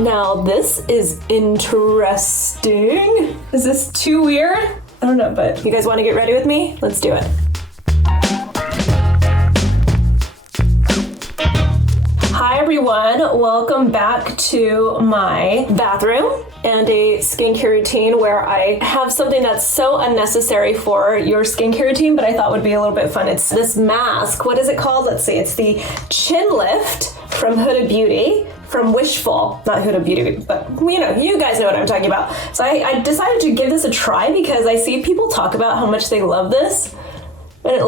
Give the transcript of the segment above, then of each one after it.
Now this is interesting. Is this too weird? I don't know, but you guys want to get ready with me? Let's do it. Hi everyone, welcome back to my bathroom and a skincare routine where I have something that's so unnecessary for your skincare routine, but I thought would be a little bit fun. It's this mask. What is it called? Let's see. It's the Chin Lift from Huda Beauty, from Wishful. Not Huda Beauty, but you guys know what I'm talking about. So I decided to give this a try because I see people talk about how much they love this. And it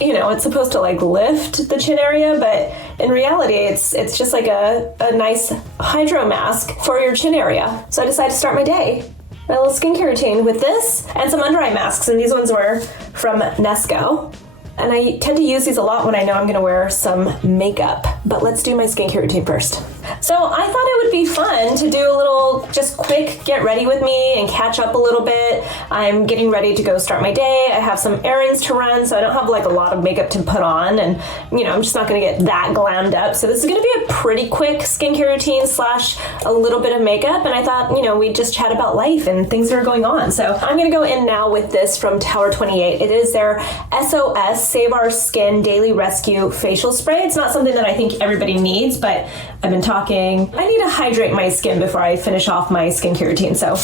it's supposed to lift the chin area, but in reality, it's just like a nice hydro mask for your chin area. So I decided to start my day, my little skincare routine with this and some under eye masks. And these ones were from Knesko. And I tend to use these a lot when I know I'm gonna wear some makeup. But let's do my skincare routine first. So I thought it would be fun to do a little just quick get ready with me and catch up a little bit. I'm getting ready to go start my day. I have some errands to run, so I don't have a lot of makeup to put on, and I'm just not gonna get that glammed up. So this is gonna be a pretty quick skincare routine / a little bit of makeup, and I thought, we'd just chat about life and things that are going on. So I'm gonna go in now with this from Tower 28. It is their SOS, Save Our Skin Daily Rescue Facial Spray. It's not something that I think everybody needs, but I've been talking. I need to hydrate my skin before I finish off my skincare routine, so.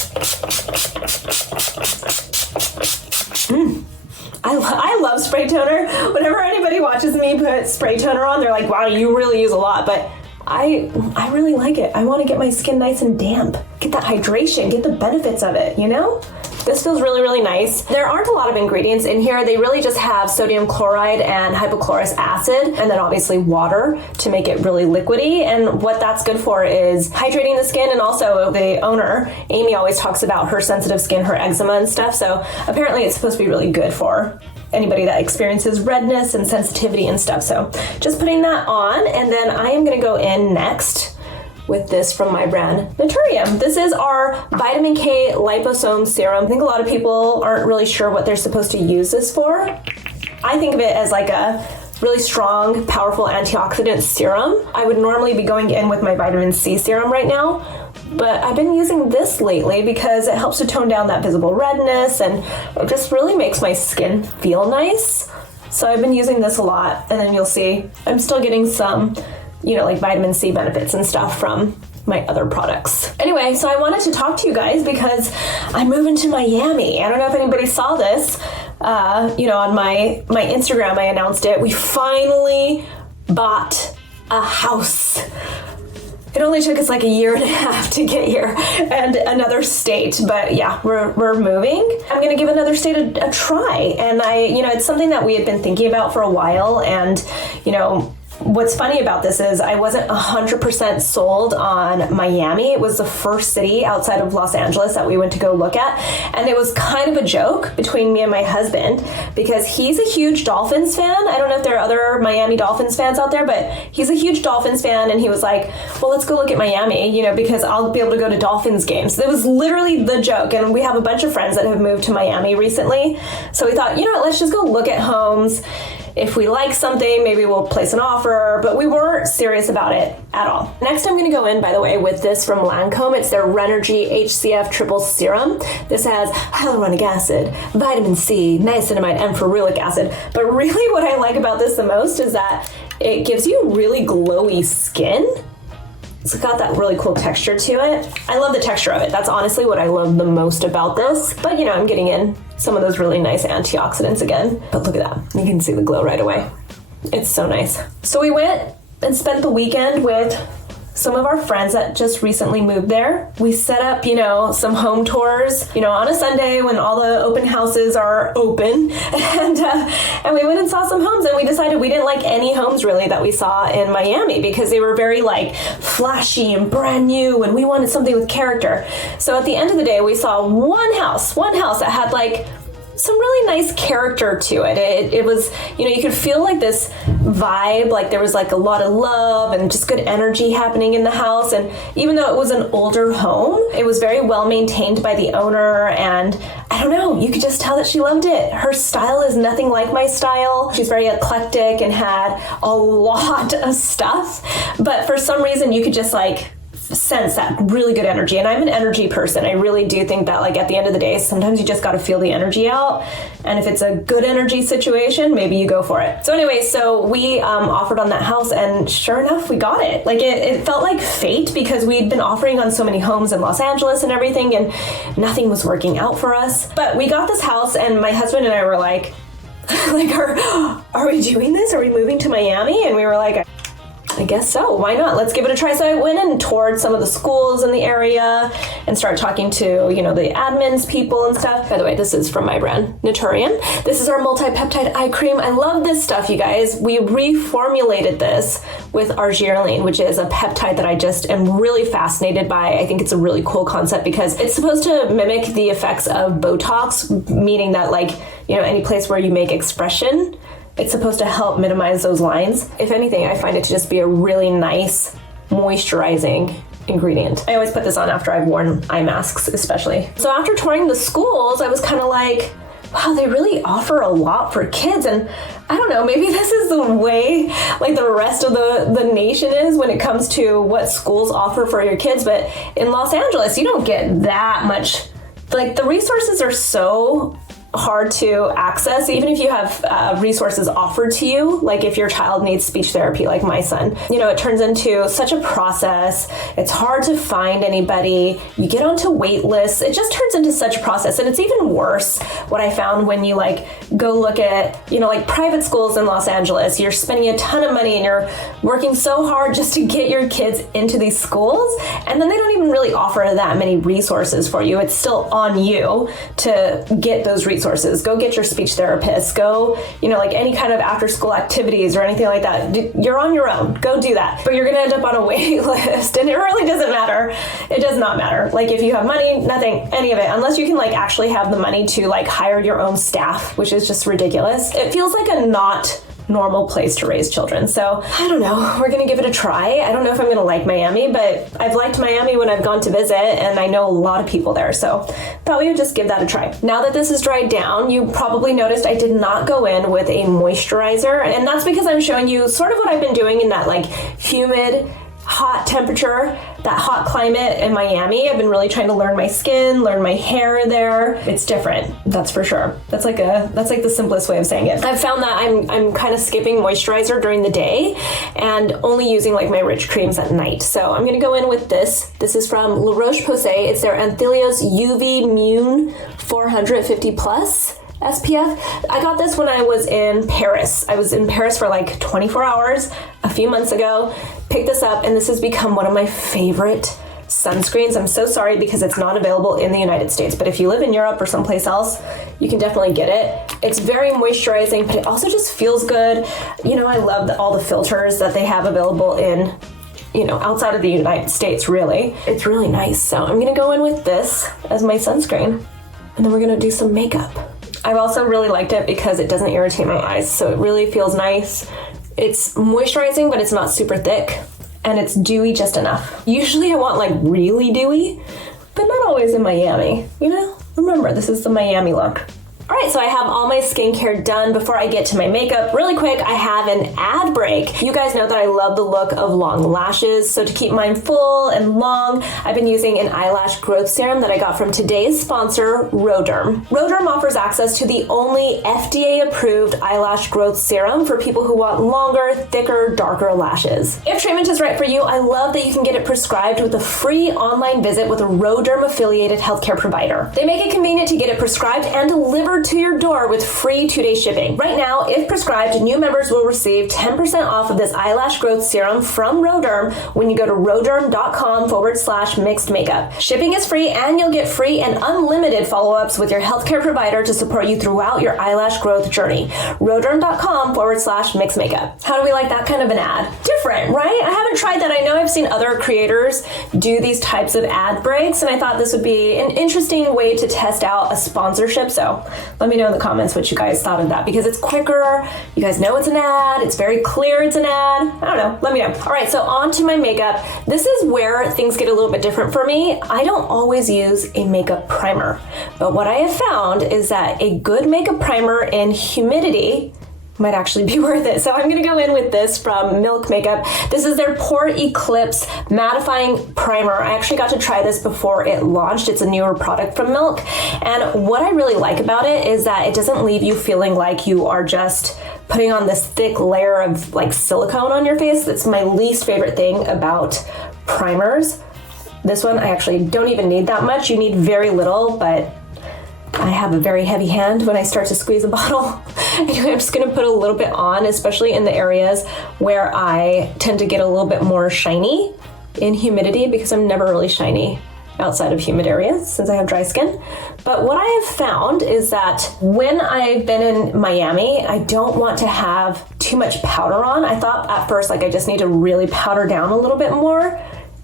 I love spray toner. Whenever anybody watches me put spray toner on, they're like, wow, you really use a lot, but I really like it. I want to get my skin nice and damp, get that hydration, get the benefits of it, This feels really, really nice. There aren't a lot of ingredients in here. They really just have sodium chloride and hypochlorous acid, and then obviously water to make it really liquidy. And what that's good for is hydrating the skin, and also the owner, Amy, always talks about her sensitive skin, her eczema and stuff. So apparently it's supposed to be really good for anybody that experiences redness and sensitivity and stuff. So just putting that on, and then I am gonna go in next with this from my brand, NATURIUM. This is our Vitamin K Liposome Serum. I think a lot of people aren't really sure what they're supposed to use this for. I think of it as a really strong, powerful antioxidant serum. I would normally be going in with my vitamin C serum right now, but I've been using this lately because it helps to tone down that visible redness, and it just really makes my skin feel nice. So I've been using this a lot, and then you'll see I'm still getting some vitamin C benefits and stuff from my other products. Anyway, so I wanted to talk to you guys because I'm moving to Miami. I don't know if anybody saw this. On my Instagram, I announced it. We finally bought a house. It only took us a year and a half to get here, and another state, but yeah, we're moving. I'm gonna give another state a try, and it's something that we had been thinking about for a while, and what's funny about this is I wasn't 100% sold on Miami. It was the first city outside of Los Angeles that we went to go look at. And it was kind of a joke between me and my husband because he's a huge Dolphins fan. I don't know if there are other Miami Dolphins fans out there, but he's a huge Dolphins fan. And he was like, well, let's go look at Miami, because I'll be able to go to Dolphins games. It was literally the joke. And we have a bunch of friends that have moved to Miami recently. So we thought, let's just go look at homes. If we like something, maybe we'll place an offer, but we weren't serious about it at all. Next, I'm gonna go in, by the way, with this from Lancôme. It's their Rénergie h.c.f triple serum. This has hyaluronic acid, vitamin C, niacinamide, and ferulic acid. But really what I like about this the most is that it gives you really glowy skin. It's got that really cool texture to it. I love the texture of it. That's honestly what I love the most about this. But I'm getting in some of those really nice antioxidants again. But look at that. You can see the glow right away. It's so nice. So we went and spent the weekend with some of our friends that just recently moved there. We set up, some home tours, on a Sunday when all the open houses are open. And we went and saw some homes, and we decided we didn't like any homes really that we saw in Miami because they were very flashy and brand new, and we wanted something with character. So at the end of the day, we saw one house that had some really nice character to it. It was, you could feel this vibe, there was a lot of love and just good energy happening in the house. And even though it was an older home, it was very well maintained by the owner, and I don't know, you could just tell that she loved it. Her style is nothing like my style. She's very eclectic and had a lot of stuff, but for some reason you could just sense that really good energy. And I'm an energy person. I really do think that like at the end of the day, sometimes you just got to feel the energy out. And if it's a good energy situation, maybe you go for it. So anyway, so we offered on that house, and sure enough, we got it. Like it felt like fate, because we'd been offering on so many homes in Los Angeles and everything, and nothing was working out for us. But we got this house, and my husband and I were like, are we doing this? Are we moving to Miami? And we were like, I guess so. Why not? Let's give it a try. So I went and toured some of the schools in the area and started talking to, you know, the admins people and stuff. By the way, this is from my brand, NATURIUM. This is our multi-peptide eye cream. I love this stuff, you guys. We reformulated this with arginine, which is a peptide that I just am really fascinated by. I think it's a really cool concept because it's supposed to mimic the effects of Botox, meaning that like, you know, any place where you make expression, it's supposed to help minimize those lines. If anything, I find it to just be a really nice moisturizing ingredient. I always put this on after I've worn eye masks, especially. So after touring the schools, I was kind of like, wow, they really offer a lot for kids. And I don't know, maybe this is the way like the rest of the nation is when it comes to what schools offer for your kids. But in Los Angeles, you don't get that much. Like the resources are so hard to access, even if you have resources offered to you. Like if your child needs speech therapy, like my son, you know, it turns into such a process. It's hard to find anybody. You get onto wait lists. It just turns into such a process. And it's even worse what I found when you like go look at, you know, like private schools in Los Angeles. You're spending a ton of money and you're working so hard just to get your kids into these schools. And then they don't even really offer that many resources for you. It's still on you to get those resources. Go get your speech therapist. Go, you know, like any kind of after school activities or anything like that. You're on your own. Go do that. But you're going to end up on a wait list, and it really doesn't matter. It does not matter. Like if you have money, nothing, any of it, unless you can like actually have the money to like hire your own staff, which is just ridiculous. It feels like a not normal place to raise children. So I don't know, we're gonna give it a try. I don't know if I'm gonna like Miami, but I've liked Miami when I've gone to visit, and I know a lot of people there, so thought we would just give that a try. Now that this is dried down, you probably noticed I did not go in with a moisturizer, and that's because I'm showing you sort of what I've been doing in that like humid, hot temperature, that hot climate in Miami. I've been really trying to learn my skin, learn my hair there. It's different, that's for sure. That's like the simplest way of saying it. I've found that I'm kind of skipping moisturizer during the day and only using like my rich creams at night. So I'm gonna go in with this. This is from Roche-Posay. It's their Anthelios Uvmune 450 plus SPF. I got this when I was in Paris. I was in Paris for like 24 hours a few months ago. Picked this up, and this has become one of my favorite sunscreens. I'm so sorry because it's not available in the United States, but if you live in Europe or someplace else, you can definitely get it. It's very moisturizing, but it also just feels good. You know, I love all the filters that they have available in, you know, outside of the United States, really. It's really nice. So I'm gonna go in with this as my sunscreen, and then we're gonna do some makeup. I've also really liked it because it doesn't irritate my eyes, so it really feels nice. It's moisturizing, but it's not super thick, and it's dewy just enough. Usually I want like really dewy, but not always in Miami, you know? Remember, this is the Miami look. All right, so I have all my skincare done. Before I get to my makeup, really quick, I have an ad break. You guys know that I love the look of long lashes, so to keep mine full and long, I've been using an eyelash growth serum that I got from today's sponsor, Roderm. Roderm offers access to the only FDA-approved eyelash growth serum for people who want longer, thicker, darker lashes. If treatment is right for you, I love that you can get it prescribed with a free online visit with a Roderm-affiliated healthcare provider. They make it convenient to get it prescribed and delivered to your door with free 2-day shipping. Right now, if prescribed, new members will receive 10% off of this eyelash growth serum from Roderm when you go to roderm.com/mixed makeup. Shipping is free, and you'll get free and unlimited follow-ups with your healthcare provider to support you throughout your eyelash growth journey. roderm.com/mixed makeup. How do we like that kind of an ad? Different, right? I haven't tried that. I know I've seen other creators do these types of ad breaks, and I thought this would be an interesting way to test out a sponsorship, so let me know in the comments what you guys thought of that, because it's quicker. You guys know it's an ad. It's very clear it's an ad. I don't know. Let me know. All right, so on to my makeup. This is where things get a little bit different for me. I don't always use a makeup primer, but what I have found is that a good makeup primer in Humidity might actually be worth it. So I'm gonna go in with this from Milk Makeup. This is their Pore Eclipse Mattifying Primer. I actually got to try this before it launched. It's a newer product from Milk. And what I really like about it is that it doesn't leave you feeling like you are just putting on this thick layer of like silicone on your face. That's my least favorite thing about primers. This one, I actually don't even need that much. You need very little, but I have a very heavy hand when I start to squeeze a bottle. Anyway, I'm just gonna put a little bit on, especially in the areas where I tend to get a little bit more shiny in humidity, because I'm never really shiny outside of humid areas since I have dry skin. But what I have found is that when I've been in Miami, I don't want to have too much powder on. I thought at first, like, I just need to really powder down a little bit more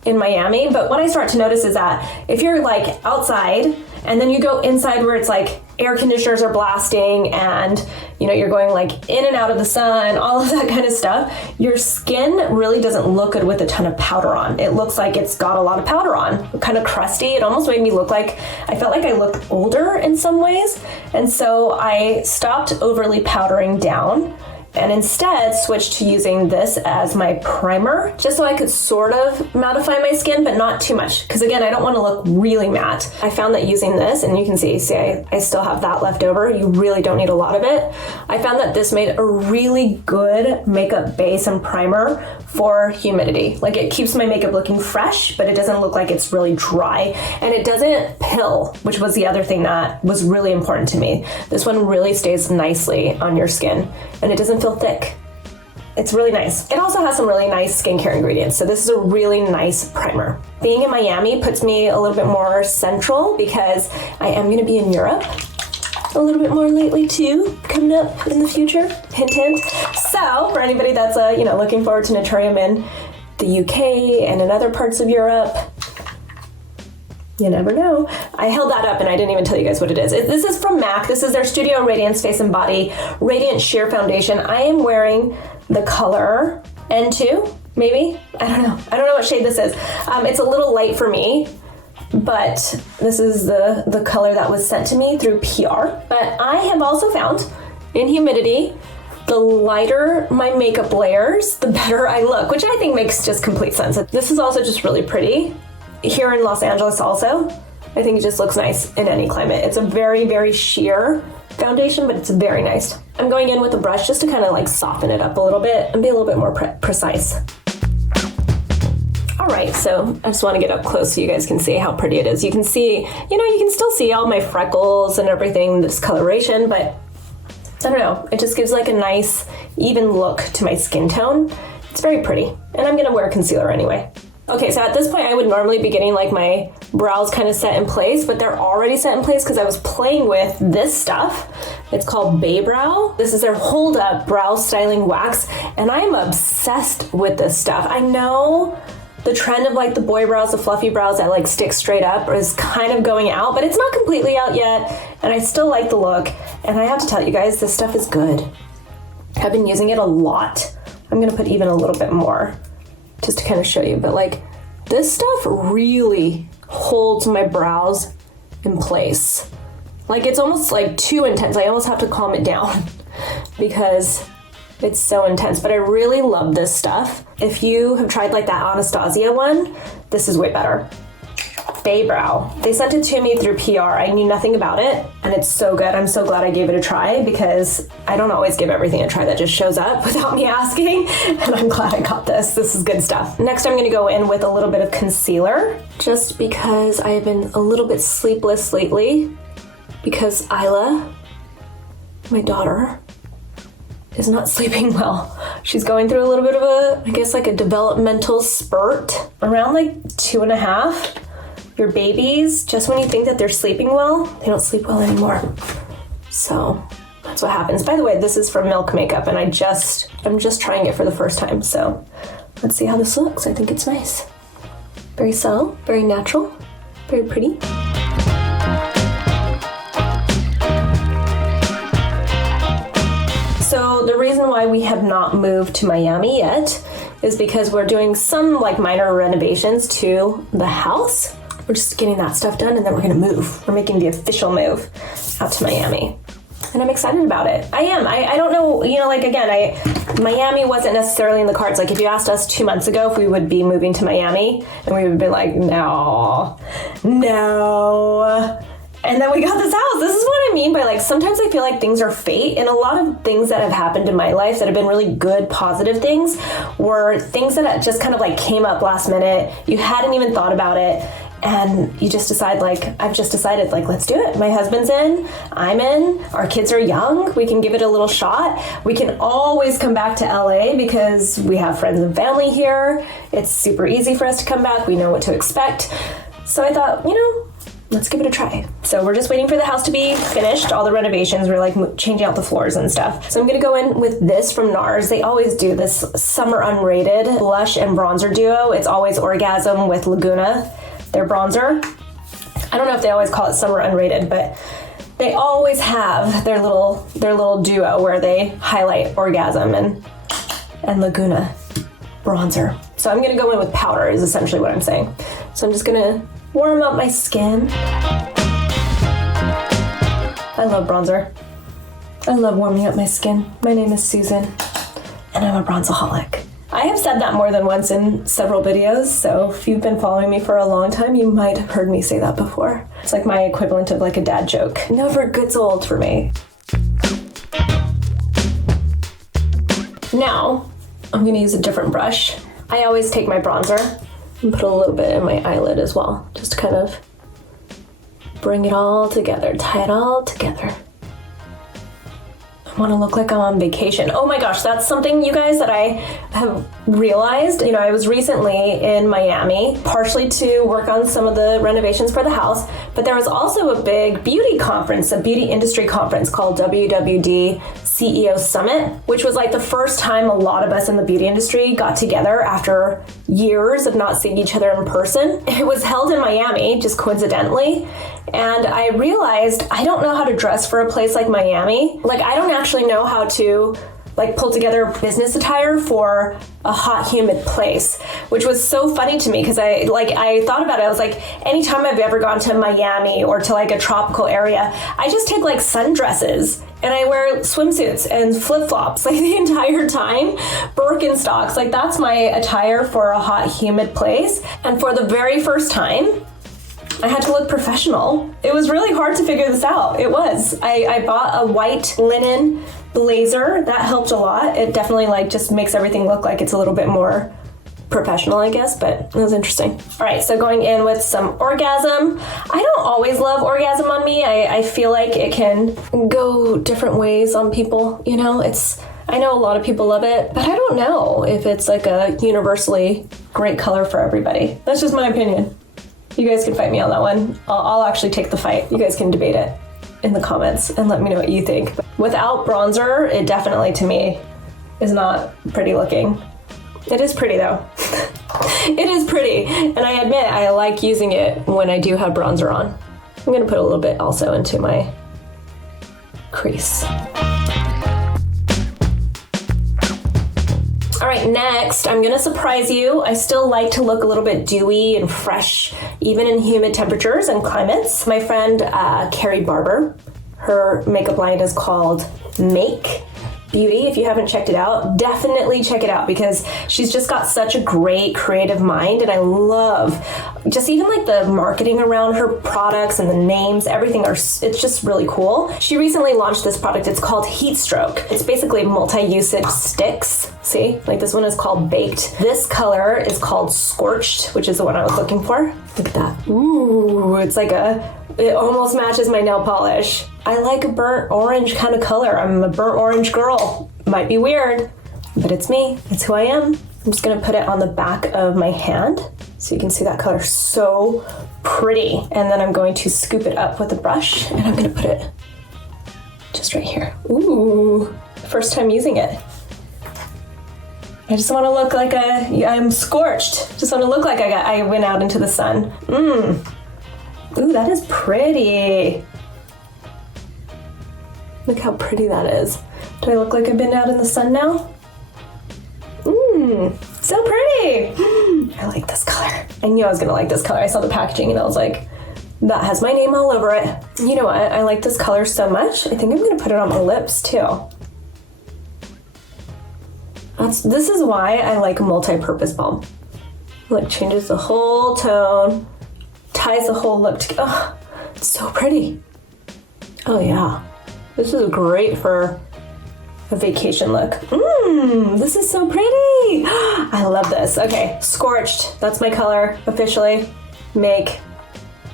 in Miami. But what I start to notice is that if you're like outside and then you go inside where it's like air conditioners are blasting and you know, you're going like in and out of the sun, all of that kind of stuff, your skin really doesn't look good with a ton of powder on. It looks like it's got a lot of powder on, kind of crusty. It almost made me look like, I felt like I looked older in some ways. And so I stopped overly powdering down and instead switched to using this as my primer, just so I could sort of mattify my skin, but not too much. Because again, I don't want to look really matte. I found that using this, and you can see I still have that left over. You really don't need a lot of it. I found that this made a really good makeup base and primer for humidity. Like, it keeps my makeup looking fresh, but it doesn't look like it's really dry. And it doesn't pill, which was the other thing that was really important to me. This one really stays nicely on your skin, and it doesn't feel thick. It's really nice. It also has some really nice skincare ingredients, so this is a really nice primer. Being in Miami puts me a little bit more central because I am gonna be in Europe a little bit more lately too, coming up in the future, hint hint. So for anybody that's looking forward to NATURIUM in the UK and in other parts of Europe, you never know. I held that up and I didn't even tell you guys what it is. This is from MAC. This is their Studio Radiance Face and Body Radiant Sheer Foundation. I am wearing the color N2, maybe? I don't know. I don't know what shade this is. It's a little light for me, but this is the color that was sent to me through PR. But I have also found in humidity, the lighter my makeup layers, the better I look, which I think makes just complete sense. This is also just really pretty. Here in Los Angeles also, I think it just looks nice in any climate. It's a very, very sheer foundation, but it's very nice. I'm going in with a brush just to kind of like soften it up a little bit and be a little bit more precise. All right, so I just want to get up close so you guys can see how pretty it is. You can see, you can still see all my freckles and everything, the discoloration, but I don't know, it just gives like a nice, even look to my skin tone. It's very pretty, and I'm gonna wear concealer anyway. Okay, so at this point I would normally be getting like my brows kind of set in place, but they're already set in place because I was playing with this stuff. It's called Baebrow. This is their Hold Up Brow Styling Wax, and I am obsessed with this stuff. I know the trend of like the boy brows, the fluffy brows that like stick straight up is kind of going out, but it's not completely out yet, and I still like the look. And I have to tell you guys, this stuff is good. I've been using it a lot. I'm gonna put even a little bit more just to kind of show you, but like this stuff really holds my brows in place. Like, it's almost like too intense. I almost have to calm it down because it's so intense, but I really love this stuff. If you have tried like that Anastasia one, this is way better. Baebrow. They sent it to me through PR. I knew nothing about it, and it's so good. I'm so glad I gave it a try because I don't always give everything a try that just shows up without me asking, and I'm glad I got this. This is good stuff. Next, I'm gonna go in with a little bit of concealer, just because I have been a little bit sleepless lately because Isla, my daughter, is not sleeping well. She's going through a little bit of a developmental spurt. Around like 2.5, your babies, just when you think that they're sleeping well, they don't sleep well anymore. So that's what happens. By the way, this is from Milk Makeup, and I'm just trying it for the first time. So let's see how this looks. I think it's nice. Very subtle, very natural, very pretty. So the reason why we have not moved to Miami yet is because we're doing some like minor renovations to the house. We're just getting that stuff done, and then we're gonna move. We're making the official move out to Miami. and I'm excited about it. I am. I don't know, you know, like again, Miami wasn't necessarily in the cards. Like if you asked us 2 months ago if we would be moving to Miami, and we would be like, no. And then we got this house. This is what I mean by like, sometimes I feel like things are fate, and a lot of things that have happened in my life that have been really good, positive things were things that just kind of like came up last minute. You hadn't even thought about it. And you just decide, like, I've just decided, like, let's do it. My husband's in, I'm in, our kids are young, we can give it a little shot. We can always come back to LA because we have friends and family here. It's super easy for us to come back. We know what to expect. So I thought, you know, let's give it a try. So we're just waiting for the house to be finished, all the renovations. We're like changing out the floors and stuff. So I'm gonna go in with this from NARS. They always do this summer unrated blush and bronzer duo. It's always Orgasm with Laguna. Their bronzer. I don't know if they always call it summer unrated, but they always have their little duo where they highlight Orgasm and Laguna bronzer. So I'm gonna go in with powder is essentially what I'm saying. So I'm just gonna warm up my skin. I love bronzer. I love warming up my skin. My name is Susan, and I'm a bronzaholic. I have said that more than once in several videos, so if you've been following me for a long time, you might have heard me say that before. It's like my equivalent of like a dad joke. Never gets old for me. Now, I'm gonna use a different brush. I always take my bronzer and put a little bit in my eyelid as well, just to kind of bring it all together, tie it all together. I want to look like I'm on vacation. Oh my gosh, that's something, you guys, that I have realized. You know, I was recently in Miami, partially to work on some of the renovations for the house, but there was also a big beauty conference, a beauty industry conference called WWD CEO Summit, which was like the first time a lot of us in the beauty industry got together after years of not seeing each other in person. It was held in Miami, just coincidentally. And I realized I don't know how to dress for a place like Miami. Like, I don't actually know how to like pull together business attire for a hot, humid place, which was so funny to me because I thought about it. I was like, anytime I've ever gone to Miami or to like a tropical area, I just take like sundresses and I wear swimsuits and flip-flops like the entire time. Birkenstocks, like that's my attire for a hot, humid place. And for the very first time, I had to look professional. It was really hard to figure this out. It was. I bought a white linen blazer. That helped a lot. It definitely like just makes everything look like it's a little bit more professional, I guess, but it was interesting. All right, so going in with some Orgasm. I don't always love Orgasm on me. I feel like it can go different ways on people, you know? I know a lot of people love it, but I don't know if it's like a universally great color for everybody. That's just my opinion. You guys can fight me on that one. I'll actually take the fight. You guys can debate it in the comments and let me know what you think. Without bronzer, it definitely, to me, is not pretty looking. It is pretty though. It is pretty. And I admit, I like using it when I do have bronzer on. I'm gonna put a little bit also into my crease. All right, next, I'm gonna surprise you. I still like to look a little bit dewy and fresh, even in humid temperatures and climates. My friend, Carrie Barber, her makeup line is called Make Beauty. If you haven't checked it out, definitely check it out because she's just got such a great creative mind, and I love just even like the marketing around her products and the names, everything it's just really cool. She recently launched this product. It's called Heat Stroke. It's basically multi-usage sticks. See, like this one is called Baked. This color is called Scorched, which is the one I was looking for. Look at that. Ooh, it's like it almost matches my nail polish. I like a burnt orange kind of color. I'm a burnt orange girl. Might be weird, but it's me. It's who I am. I'm just gonna put it on the back of my hand so you can see that color. So pretty. And then I'm going to scoop it up with a brush and I'm gonna put it just right here. Ooh, first time using it. I just want to look like I'm scorched. Just want to look like I went out into the sun. Ooh, that is pretty. Look how pretty that is. Do I look like I've been out in the sun now? So pretty. I like this color. I knew I was gonna like this color. I saw the packaging and I was like, that has my name all over it. You know what? I like this color so much. I think I'm gonna put it on my lips too. This is why I like a multi-purpose balm. Like changes the whole tone, ties the whole look together. Oh, it's so pretty. Oh yeah, this is great for a vacation look. This is so pretty. I love this. Okay, Scorched, that's my color officially. Make.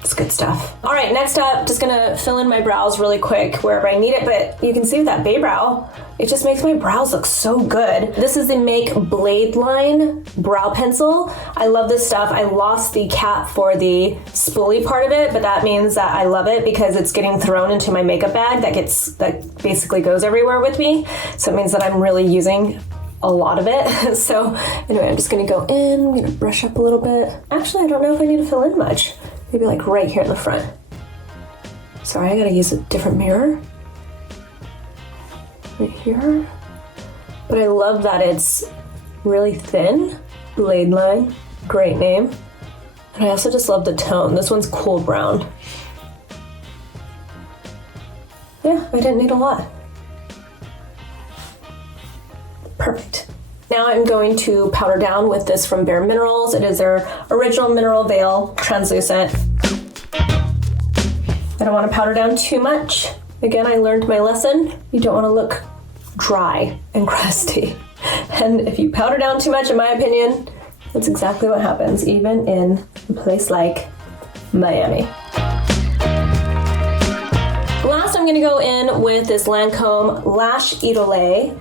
It's good stuff. All right, next up, just gonna fill in my brows really quick wherever I need it, but you can see with that Baebrow, it just makes my brows look so good. This is the Make Blade Line Brow Pencil. I love this stuff. I lost the cap for the spoolie part of it, but that means that I love it because it's getting thrown into my makeup bag that basically goes everywhere with me. So it means that I'm really using a lot of it. So anyway, I'm just gonna go in, I'm gonna brush up a little bit. Actually, I don't know if I need to fill in much. Maybe like right here in the front. Sorry, I gotta use a different mirror. Right here. But I love that it's really thin. Blade Line, great name. And I also just love the tone. This one's cool brown. Yeah, I didn't need a lot. Perfect. Now I'm going to powder down with this from Bare Minerals. It is their original mineral veil, translucent. I don't want to powder down too much. Again, I learned my lesson. You don't want to look dry and crusty. And if you powder down too much, in my opinion, that's exactly what happens, even in a place like Miami. Last, I'm gonna go in with this Lancôme Lash Idolé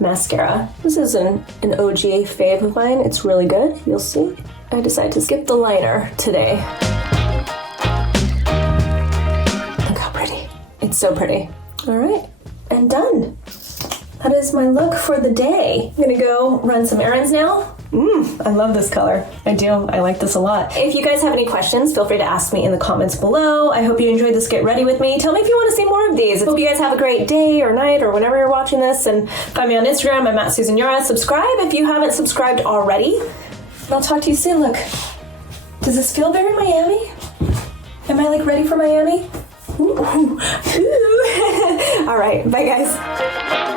mascara. This is an OG fave of mine. It's really good, you'll see. I decided to skip the liner today. Look how pretty. It's so pretty. All right, and done. That is my look for the day. I'm gonna go run some errands now. I love this color. I do, I like this a lot. If you guys have any questions, feel free to ask me in the comments below. I hope you enjoyed this Get Ready With Me. Tell me if you want to see more of these. I hope you guys have a great day or night or whenever you're watching this, and find me on Instagram, I'm at Susan Yara. Subscribe if you haven't subscribed already. And I'll talk to you soon. Look, does this feel very Miami? Am I like ready for Miami? Ooh. All right, bye guys.